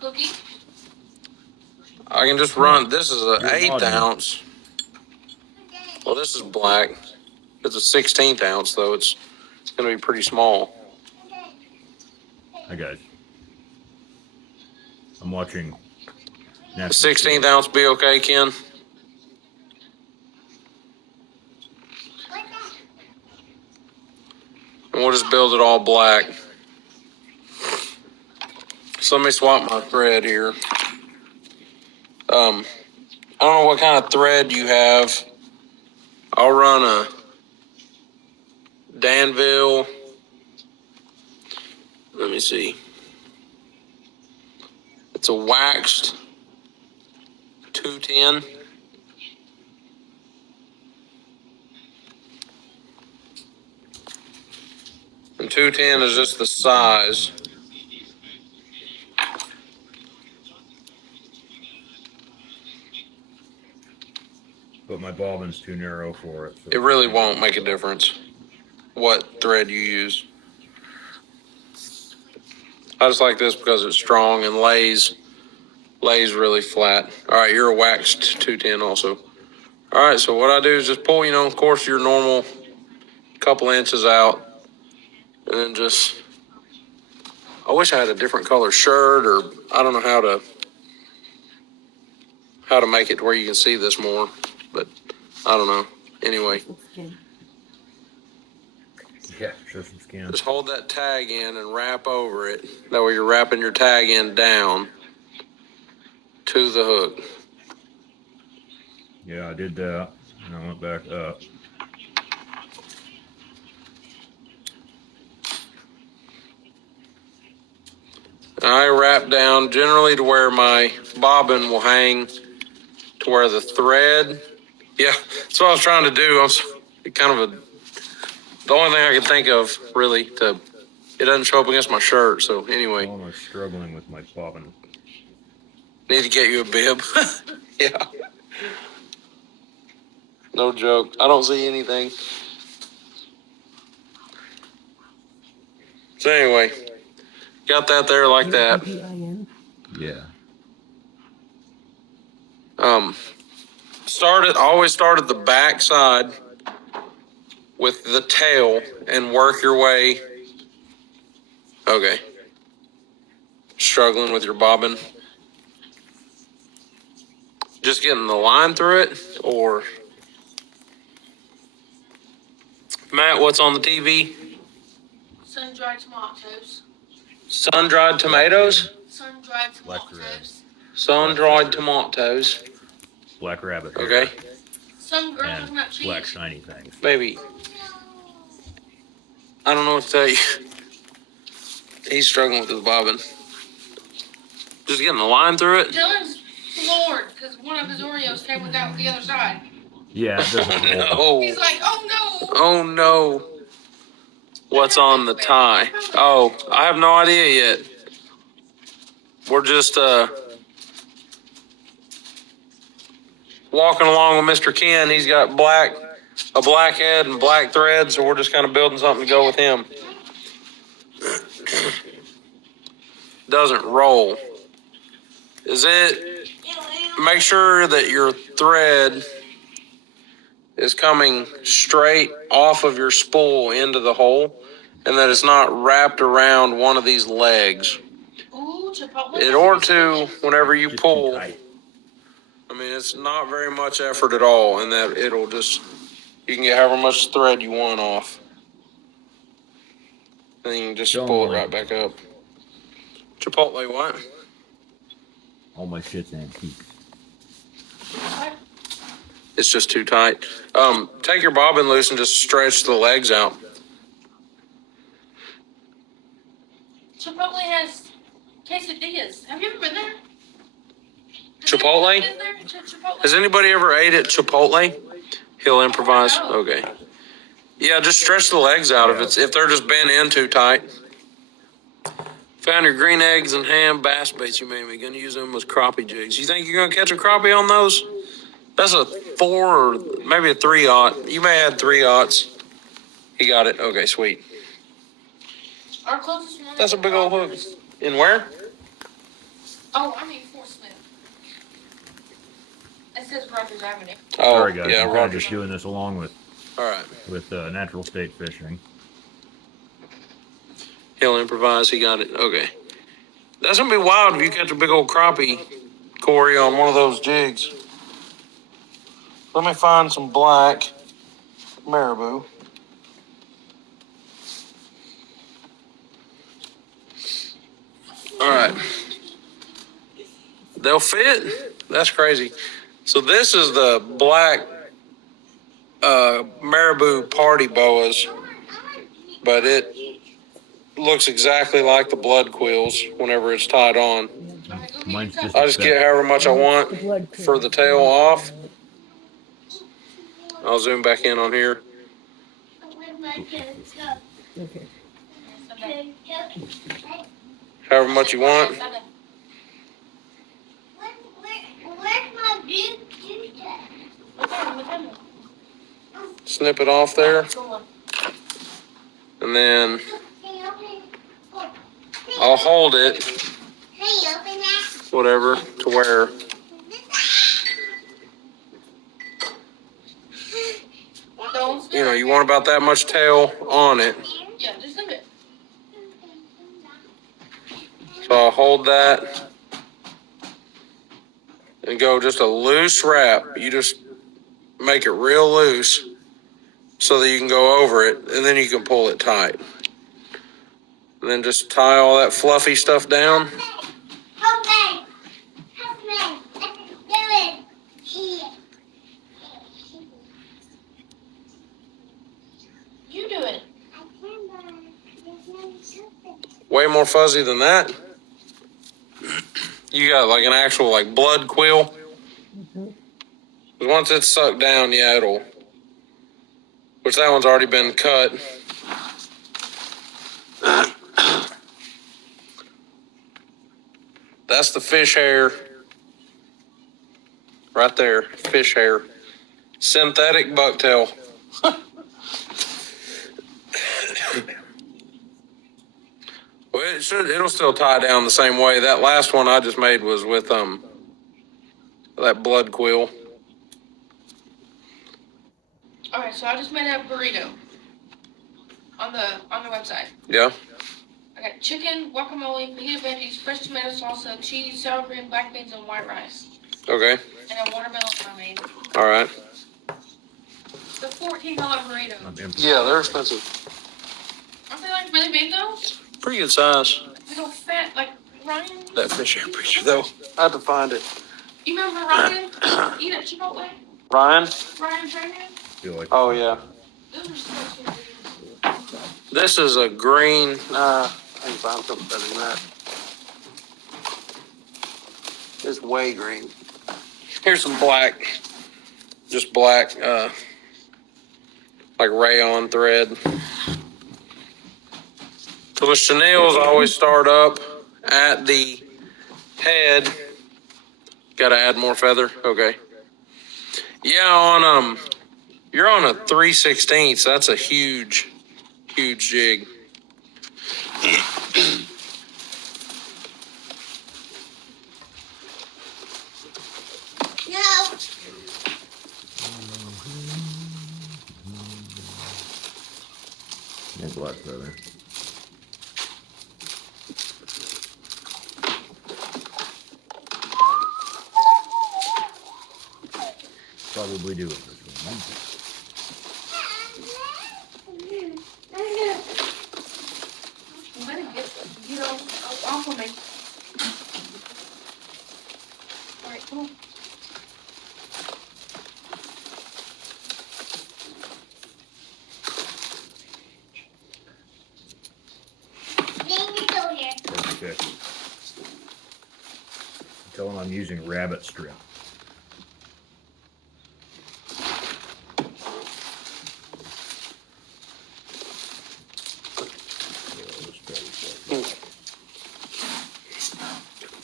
Cookie? I can just run. This is an You're 1/8 modern. ounce. Well, this is black. It's a 16th ounce, though. It's going to be pretty small. Hi, guys. I'm watching. A 16th ounce be okay, Ken? And we'll just build it all black. So let me swap my thread here. I don't know what kind of thread you have. I'll run a Danville. Let me see. It's a waxed 210. And 210 is just the size. But my bobbin's too narrow for it. So It really won't make a difference what thread you use. I just like this because it's strong and lays really flat. All right, you're a waxed 210 also. All right, so what I do is just pull, of course, your normal couple inches out. And then just, I wish I had a different color shirt, or I don't know how to make it to where you can see this more, but I don't know. Anyway, yeah, show some skin. just hold that tag in and wrap over it. That way you're wrapping your tag in down to the hook. Yeah, I did that, and I went back up. I wrap down generally to where my bobbin will hang to where the thread. Yeah, that's what I was trying to do. The only thing I could think of really it doesn't show up against my shirt. So anyway, I'm almost struggling with my bobbin. need to get you a bib. Yeah. No joke. I don't see anything. So anyway, got that there like that. Yeah. Always start at the back side with the tail and work your way. Okay. Struggling with your bobbin. Just getting the line through it, or Matt, what's on the TV? Sun-dried tomatoes. Sun-dried tomatoes? Sun-dried Black tomatoes. Sun-dried tomatoes. Black rabbit. Okay. Sun-grown And nut cheese. black shiny things. Baby, I don't know what to tell you. He's struggling with his bobbin. Just getting the line through it. Dylan's floored because one of his Oreos came without the other side. Yeah, it doesn't roll. He's like, oh no. Oh no. What's on the tie? Oh, I have no idea yet. We're just walking along with Mr. Ken. He's got a black head and black thread, so we're just kind of building something to go with him. Doesn't roll. Make sure that your thread is coming straight off of your spool into the hole, and that it's not wrapped around one of these legs. Ooh, Chipotle. In order to, whenever you Just pull, too tight. I mean, it's not very much effort at all, and that you can get however much thread you want off. And you can just pull it right back up. Chipotle what? All my shit's antique. It's just too tight. Take your bobbin loose and just stretch the legs out. Chipotle has quesadillas. Have you ever been there? Chipotle? Been there to Chipotle? Has anybody ever ate at Chipotle? He'll improvise. No. Okay. Yeah, just stretch the legs out if they're just bent in too tight. Found your green eggs and ham bass baits you made me. Gonna use them as crappie jigs. You think you're gonna catch a crappie on those? That's a 4 or maybe a 3/0. You may have 3/0. He got it. Okay, sweet. Our closest one. That's a big old hook. In where? Oh, I mean Fort Smith. It says Rogers Avenue. Oh, Sorry, guys. yeah, I'm kind of Rogers. just doing this along with All right. natural state fishing. He'll improvise. He got it. Okay. That's gonna be wild if you catch a big old crappie, Corey, on one of those jigs. Let me find some black marabou. All right. They'll fit? That's crazy. So this is the black marabou party boas, but it looks exactly like the blood quills whenever it's tied on. Mine's just I just get however much I want for the tail off. I'll zoom back in on here. Okay. However much you want. Where's my boot? Snip it off there. And then I'll hold it, Can you open that? whatever, to where you want about that much tail on it. Yeah, just leave it. So I'll hold that and go just a loose wrap. You just make it real loose so that you can go over it, and then you can pull it tight. And then just tie all that fluffy stuff down. Help me. Help me. Do it. You do it. Way more fuzzy than that. You got like an actual like blood quill. 'Cause once it's sucked down, yeah, it'll. Which that one's already been cut. That's the fish hair. Right there, fish hair. Synthetic bucktail. Well, it'll still tie down the same way. That last one I just made was with that blood quill. All right, so I just made a burrito on the website. Yeah. I got chicken, guacamole, fajita veggies, fresh tomato salsa, cheese, sour cream, black beans, and white rice, Okay. and a watermelon pomade. All right. The $14 burrito. I'm empty. Yeah, they're expensive. Aren't they like really big though? Pretty good size. They go fat like Ryan. That fish hair picture though. I have to find it. You remember Ryan? Eat at Chipotle? Ryan. Ryan Trainer? Feel like Oh yeah. Those are so good. This is a green. I can find something better than that. It's way green. Here's some black. Just black, like rayon thread. So the chenilles always start up at the head. Got to add more feather. Okay. Yeah, on you're on a 3/16. That's a huge jig. No. yeah, black feather. Probably do it this one. I'm gonna get off of me. All right, come on. Okay. Tell them I'm using rabbit strip.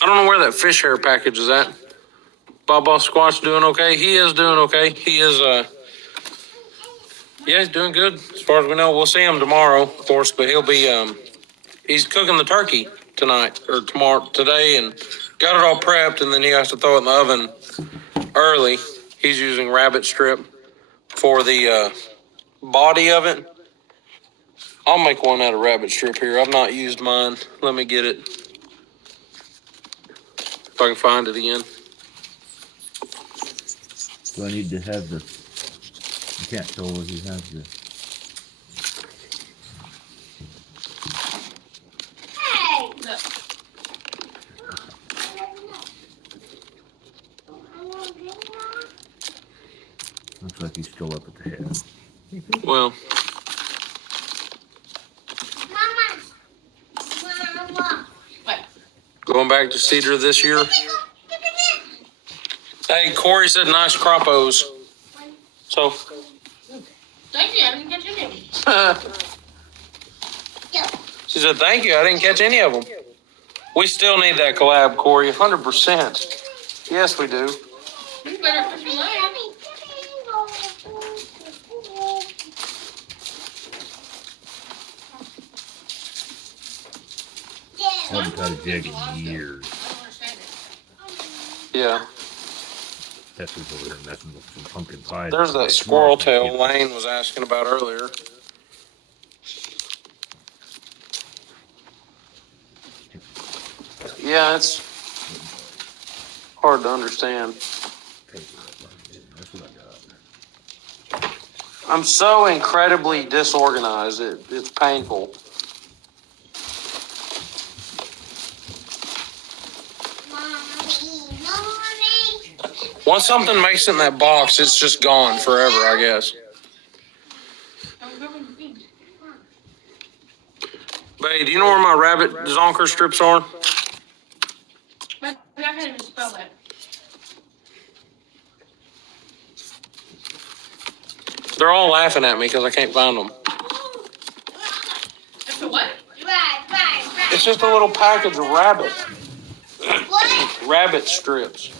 I don't know where that fish hair package is at. Baba Squatch doing okay? He is doing okay. He is, yeah, he's doing good. As far as we know, we'll see him tomorrow, of course, but he'll be, he's cooking the turkey tonight or tomorrow, today, and got it all prepped, and then he has to throw it in the oven early. He's using rabbit strip for the body of it. I'll make one out of rabbit strip here. I've not used mine. Let me get it. If I can find it again. Do I need to have the? You can't tell what he has the. Hey! Look. Looks like he's still up at the head. Well, Mama! Mama! going back to Cedar this year. Hey, Corey said nice crappos. So, Thank you, I didn't catch any of them. she said, thank you. I didn't catch any of them. We still need that collab, Corey, 100%. Yes, we do. You better put your leg. Haven't caught a jig in years. I don't understand it. Yeah. Pester's over there messing with some pumpkin pie. There's that squirrel tail Lane was asking about earlier. Yeah, it's hard to understand. That's what I got. I'm so incredibly disorganized. It's painful. Once something makes it in that box, it's just gone forever, I guess. I'm going to beans. Babe, do you know where my rabbit zonker strips are? But I can't even spell that. They're all laughing at me because I can't find them. It's a what? It's just a little package of What? rabbit strips.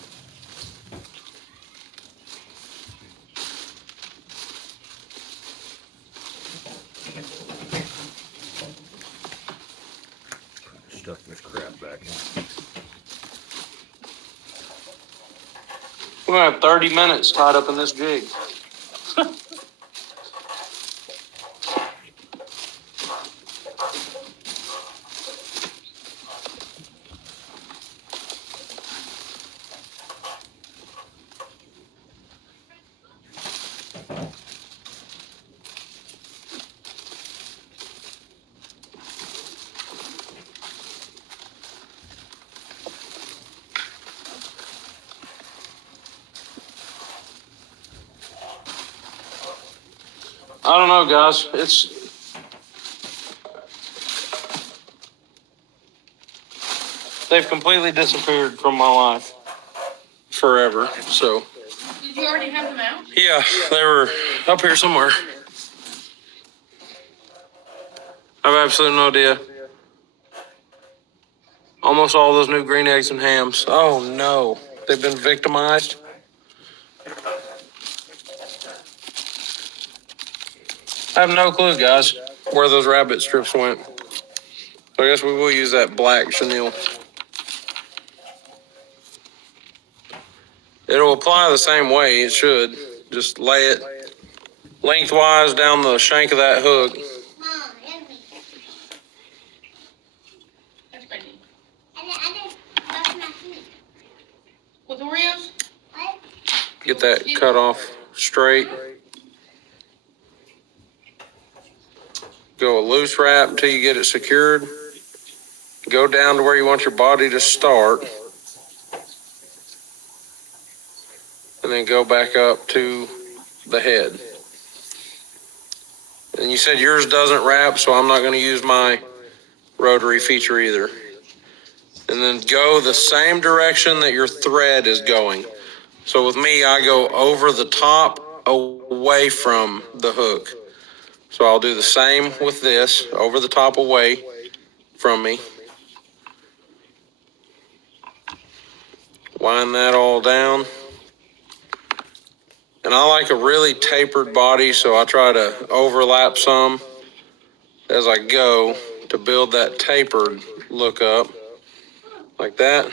Stuff this crap back in. We're going to have 30 minutes tied up in this jig. I don't know, guys. They've completely disappeared from my life forever. So, Did you already have them out? yeah, they were up here somewhere. I have absolutely no idea. Almost all those new green eggs and hams. Oh no, they've been victimized. I have no clue, guys, where those rabbit strips went. So I guess we will use that black chenille. It'll apply the same way, it should. Just lay it lengthwise down the shank of that hook. Mom, let me. That's my name. And the other, that's my feet. With Oreos? What? Get that cut off straight. Go a loose wrap until you get it secured. Go down to where you want your body to start. And then go back up to the head. And you said yours doesn't wrap, so I'm not going to use my rotary feature either. And then go the same direction that your thread is going. So with me, I go over the top, away from the hook. So I'll do the same with this, over the top, away from me. Wind that all down. And I like a really tapered body, so I try to overlap some as I go to build that tapered look up, like that.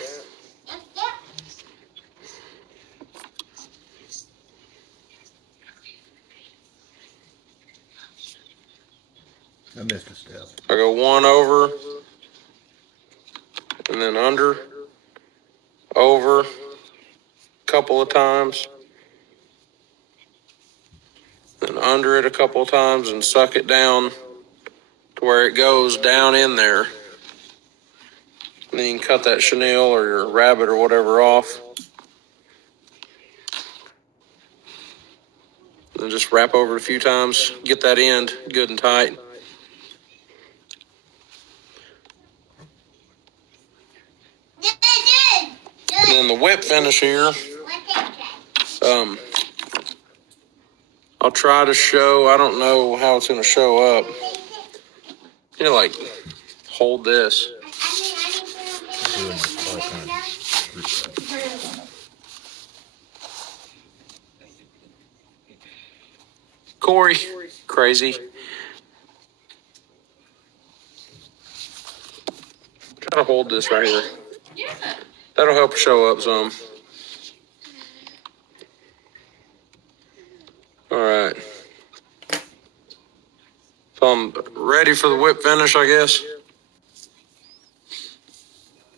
I missed a step. I go one over, and then under, over, couple of times, then under it a couple of times, and suck it down to where it goes down in there. And then you can cut that chenille or your rabbit or whatever off. And then just wrap over it a few times, get that end good and tight. And then the whip finish here, I'll try to show, I don't know how it's gonna show up. You know, like, hold this. Doing all kinds of screw. Corey, crazy. Try to hold this right here. Yeah. That'll help show up some. All right. So I'm ready for the whip finish, I guess.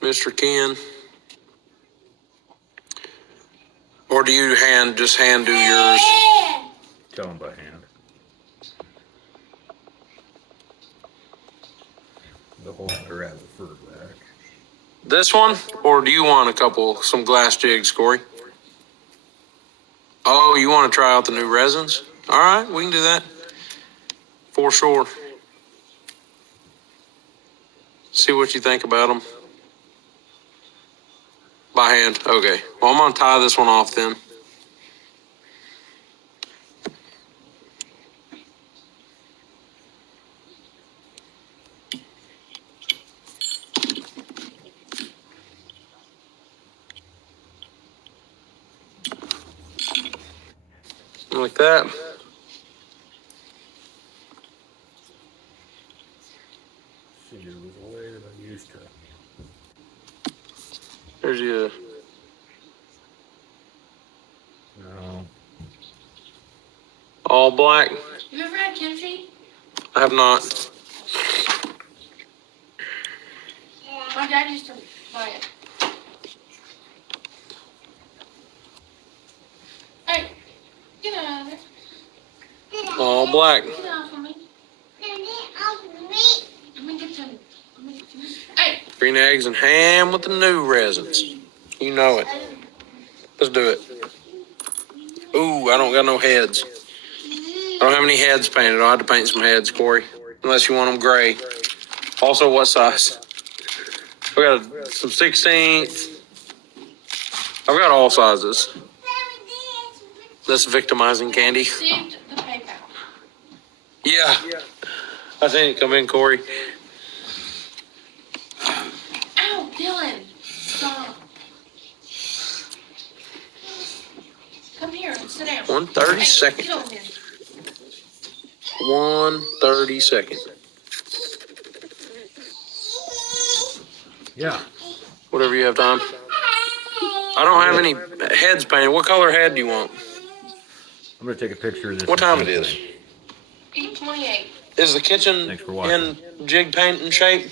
Mr. Ken. Or do you just hand do yours? Tell him by hand. The holster has a fur back. This one? Or do you want some glass jigs, Corey? Oh, you want to try out the new resins? All right, we can do that. For sure. See what you think about them. By hand. Okay. Well, I'm going to tie this one off then. Like that. See, it was the way that I used to. There's your. No. All black. You ever had kimchi? I have not. My dad used to buy it. Hey, get out of there. All black. Get out from me. Let me get some. Hey, Green eggs and ham with the new resins. You know it. Let's do it. Ooh, I don't got no heads. I don't have any heads painted. I'll have to paint some heads, Corey. Unless you want them gray. Also, what size? We got some 16th. I've got all sizes. That's victimizing candy. received the PayPal. Yeah. I seen it come in, Corey. Ow, Dylan. Stop. Come here and sit down. 1/32. Get over here. 1/32. Yeah. Whatever you have time. I don't have any heads painted. What color head do you want? I'm gonna take a picture of this. What time it is? 8:28. Is the kitchen Thanks for watching. in jig paint and shape?